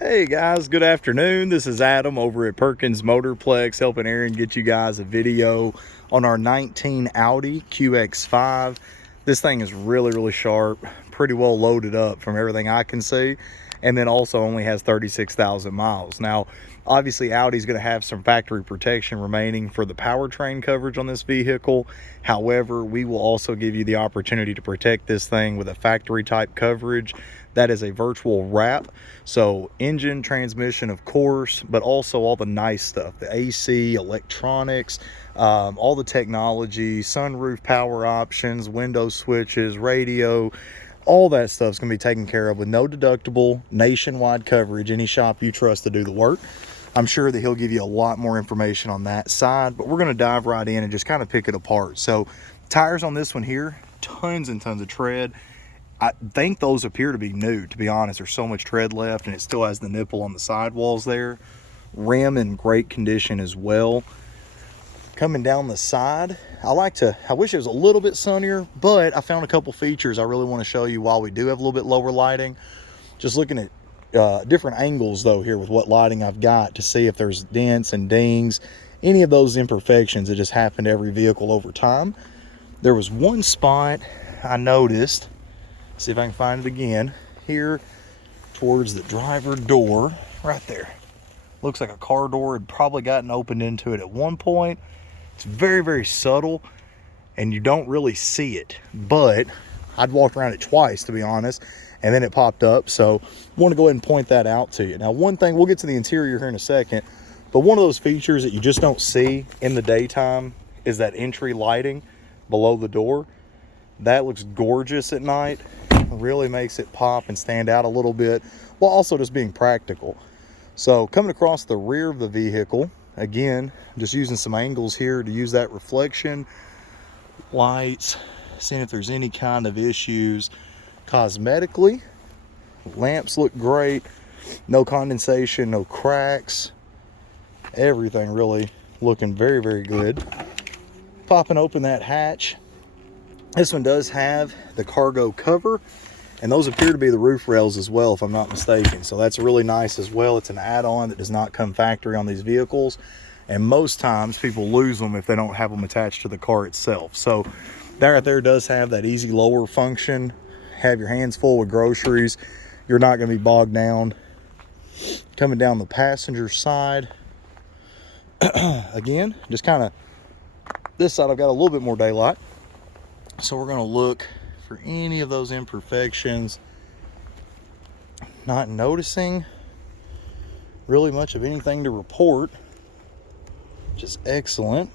Hey guys, good afternoon. This is Adam over at Perkins Motorplex, helping Aaron get you guys a video on our 19 Audi Q5. This thing is really sharp, pretty well loaded up from everything I can see, and then also only has 36,000 miles. Now, obviously Audi's going to have some factory protection remaining for the powertrain coverage on this vehicle. However, we will also give you the opportunity to protect this thing with a factory type coverage. That is a virtual wrap. So engine, transmission, of course, but also all the nice stuff, the AC, electronics, all the technology, sunroof power options, window switches, radio, all that stuff's gonna be taken care of with no deductible, nationwide coverage, any shop you trust to do the work. I'm sure that he'll give you a lot more information on that side, but we're gonna dive right in and just kind of pick it apart. So tires on this one here, tons and tons of tread. I think those appear to be new, to be honest. There's so much tread left, and it still has the nipple on the sidewalls there. Rim in great condition as well. Coming down the side, I wish it was a little bit sunnier, but I found a couple features I really want to show you while we do have a little bit lower lighting. Just looking at different angles though here with what lighting I've got to see if there's dents and dings, any of those imperfections that just happen to every vehicle over time. There was one spot I noticed. See if I can find it again here towards the driver door right there. Looks like a car door had probably gotten opened into it at one point. It's very subtle and you don't really see it, but I'd walked around it twice to be honest, and then it popped up. So I want to go ahead and point that out to you. Now, one thing, we'll get to the interior here in a second, but one of those features that you just don't see in the daytime is that entry lighting below the door. That looks gorgeous at night. Really makes it pop and stand out a little bit, while also just being practical. So coming across the rear of the vehicle, again, just using some angles here to use that reflection, lights, seeing if there's any kind of issues cosmetically. Lamps look great, no condensation, no cracks, everything really looking very good. Popping open that hatch, this one does have the cargo cover, and those appear to be the roof rails as well, if I'm not mistaken. So that's really nice as well. It's an add-on that does not come factory on these vehicles, and most times people lose them if they don't have them attached to the car itself. So that right there does have that easy lower function. Have your hands full with groceries, you're not going to be bogged down. Coming down the passenger side, again, just kind of this side I've got a little bit more daylight. So we're going to look for any of those imperfections. Not noticing really much of anything to report, which is excellent.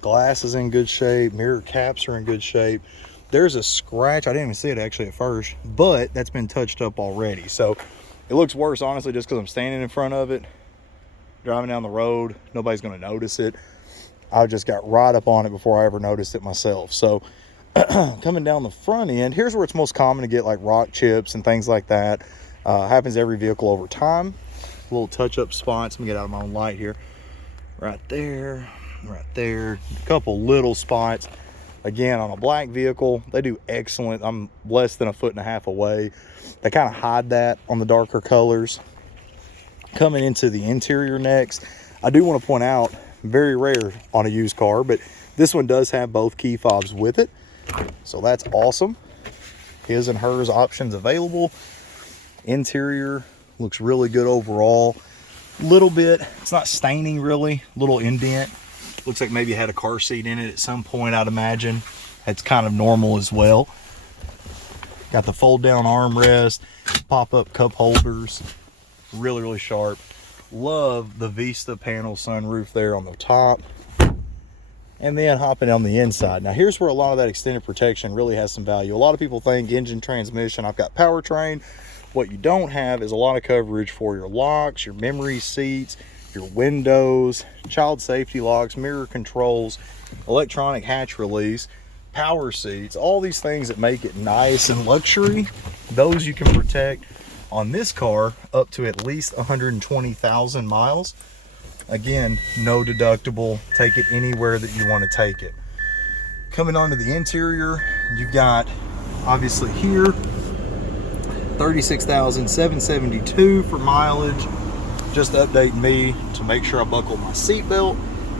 Glass is in good shape. Mirror caps are in good shape. There's a scratch. I didn't even see it actually at first, but that's been touched up already. So it looks worse, honestly, just because I'm standing in front of it, driving down the road. Nobody's going to notice it. I just got right up on it before I ever noticed it myself. So coming down the front end, here's where it's most common to get like rock chips and things like that. Happens to every vehicle over time. Little touch-up spots. Let me get out of my own light here. Right there, a couple little spots. Again, on a black vehicle, they do excellent. I'm less than 1.5 feet away. They kind of hide that on the darker colors. Coming into the interior next, I do want to point out, very rare on a used car, but this one does have both key fobs with it, so that's awesome. His and hers options available. Interior looks really good overall. Little bit, it's not staining really, little indent. Looks like maybe it had a car seat in it at some point, I'd imagine. That's kind of normal as well. Got the fold down armrest, pop-up cup holders, really sharp. Love the Vista panel sunroof there on the top. And then hopping on the inside. Now here's where a lot of that extended protection really has some value. A lot of people think engine, transmission, I've got powertrain. What you don't have is a lot of coverage for your locks, your memory seats, your windows, child safety locks, mirror controls, electronic hatch release, power seats, all these things that make it nice and luxury. Those you can protect on this car up to at least 120,000 miles. Again, no deductible. Take it anywhere that you want to take it. Coming onto the interior, you've got obviously here 36,772 for mileage. Just updating me to make sure I buckle my seatbelt.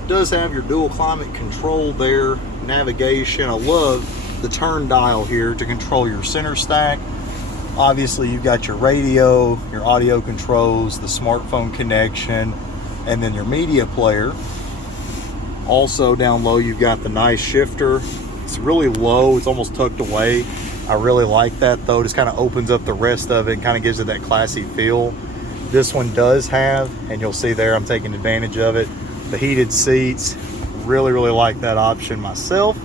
Does have your dual climate control there, navigation. I love the turn dial here to control your center stack. Obviously you've got your radio, your audio controls, the smartphone connection, and then your media player. Also down low you've got the nice shifter. It's really low, it's almost tucked away. I really like that though. Just kind of opens up the rest of it and kind of gives it that classy feel. This one does have, and you'll see there I'm taking advantage of it, the heated seats. Really like that option myself.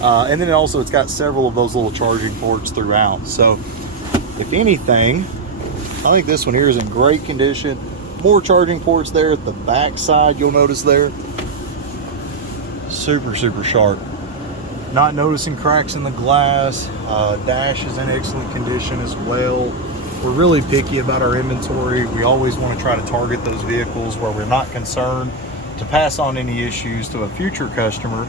And then also it's got several of those little charging ports throughout. So if anything, I think this one here is in great condition. More charging ports there at the back side, you'll notice there. Super sharp. Not noticing cracks in the glass. Dash is in excellent condition as well. We're really picky about our inventory. We always want to try to target those vehicles where we're not concerned to pass on any issues to a future customer.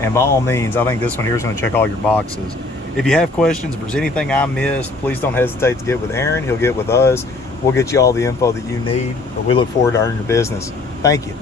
And by all means, I think this one here is going to check all your boxes. If you have questions, if there's anything I missed, please don't hesitate to get with Aaron. He'll get with us. We'll get you all the info that you need. But we look forward to earning your business. Thank you.